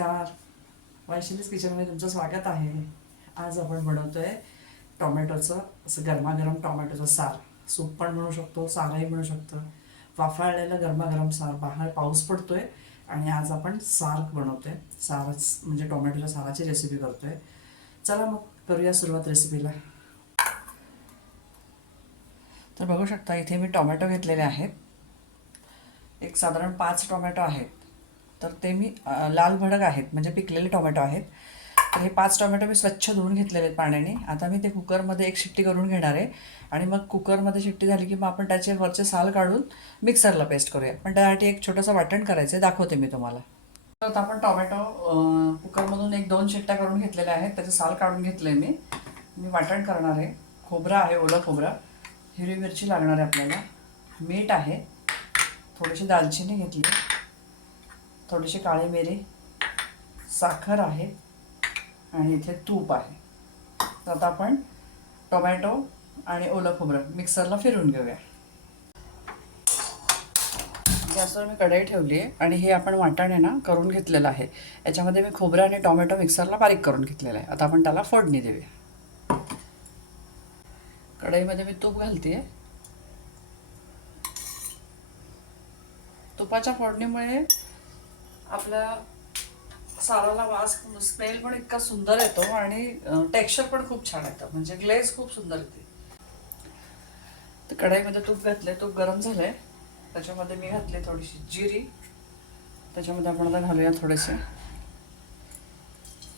नमस्कार, वैशालीज किचनमध्ये तुमचं स्वागत आहे. आज आपण बनवतोय टोमॅटोचं असं गरमागरम टोमॅटोचं सार. सूप पण म्हणू शकतो, सारही म्हणू शकतो. वाफाळलेलं गरमागरम सार. बाहेर पाऊस पडतोय आणि आज आपण सार बनवतोय. सारच म्हणजे टोमॅटोच्या साराची रेसिपी करतोय. चला मग करूया सुरुवात रेसिपीला. तर बघू शकता इथे मी टोमॅटो घेतलेले आहेत. एक साधारण 5 टोमॅटो आहेत. तर ते मी लाल भडक आहेत म्हणजे पिकलेले टोमॅटो आहेत. तर हे 5 टोमॅटो मी स्वच्छ धुवून घेतलेले आहेत पाण्याने. आता मी ते कुकरमध्ये एक शिट्टी करून घेणार आहे आणि मग कुकरमध्ये शिट्टी झाली की मग आपण त्याचे वरचे साल काढून मिक्सरला पेस्ट करूया. पण त्यासाठी एक छोटंसं वाटण करायचं आहे, दाखवते मी तुम्हाला. तर आता आपण टोमॅटो कुकरमधून 1-2 शिट्ट्या करून घेतलेल्या आहेत. त्याचे साल काढून घेतले मी वाटण करणार आहे. खोबरं आहे, ओलं खोबरं, हिरवी मिरची लागणार आहे आपल्याला, मीठ आहे, थोडीशी दालचिनी घेतली, थोडीशी काळी मिरी, साखर आहे आणि इथे तूप आहे. तर आता आपण टोमॅटो आणि ओलं खोबरं मिक्सरला फिरून घेऊया. गॅसवर मी कढई ठेवली आहे आणि हे आपण वाटण आहे ना करून घेतलेलं आहे. याच्यामध्ये मी खोबरं आणि टोमॅटो मिक्सरला बारीक करून घेतलेलं आहे. आता आपण त्याला फोडणी देऊया. कढईमध्ये मी तूप घालते आहे. तुपाच्या फोडणीमुळे आपल्या साराला वास, स्मेल पण इतका सुंदर येतो आणि टेक्स्चर पण खूप छान येतं, म्हणजे ग्लेज खूप सुंदर येते. तर कढईमध्ये तूप घातले, तूप गरम झालंय. त्याच्यामध्ये मी घातले थोडीशी जिरी. त्याच्यामध्ये आपण आता घालूया थोडेसे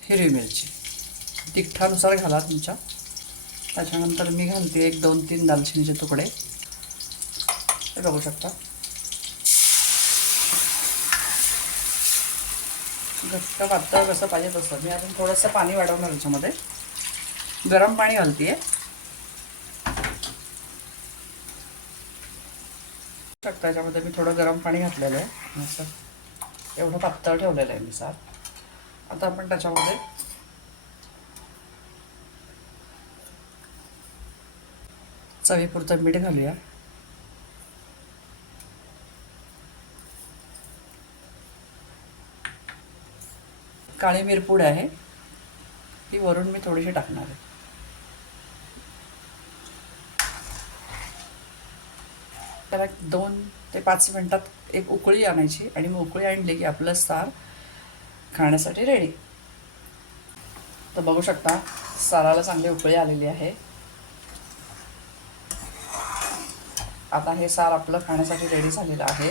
हिरवी मिरची, तिखटानुसार घाला तुमच्या. त्याच्यानंतर मी घालते 1-2-3 दालचिनीचे तुकडे. हे बघू शकता घट्ट पातळ कसं पाहिजे तसं. मी अजून थोडंसं पाणी वाढवणार याच्यामध्ये. गरम पाणी घालते शकता. याच्यामध्ये मी थोडं गरम पाणी घातलेलं आहे. असं एवढं पातळ ठेवलेलं आहे मी सार. आता आपण त्याच्यामध्ये चवीपुरतं मीठ घालूया. काळी मिरपूड आहे, ती वरून मी थोडीशी टाकणार आहे. त्याला 2 ते 5 मिनटात एक उकळी आणायची आणि मग उकळी आणली की आपलं सार खाण्यासाठी रेडी. तर बघू शकता साराला चांगली उकळी आलेली आहे. आता हे सार आपलं खाण्यासाठी रेडी झालेलं आहे.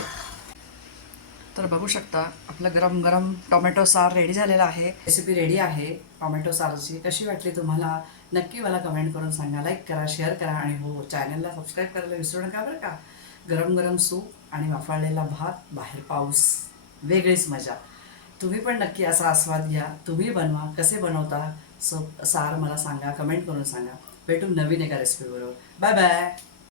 तर बघू शकता आपलं गरम गरम टोमॅटो सार रेडी झालेला आहे. रेसिपी रेडी आहे टोमॅटो सारची. कशी वाटली तुम्हाला नक्की मला कमेंट करून सांगा. लाईक करा, शेअर करा आणि हो, चॅनलला सबस्क्राईब करायला विसरू नका बरं का. गरम गरम सूप आणि वाफाळलेला भात, बाहेर पाऊस, वेगळीच मजा. तुम्ही पण नक्की असा आस्वाद घ्या. तुम्ही बनवा. कसे बनवता सार मला सांगा, कमेंट करून सांगा. भेटू नवीन एका रेसिपीबरोबर. Bye bye.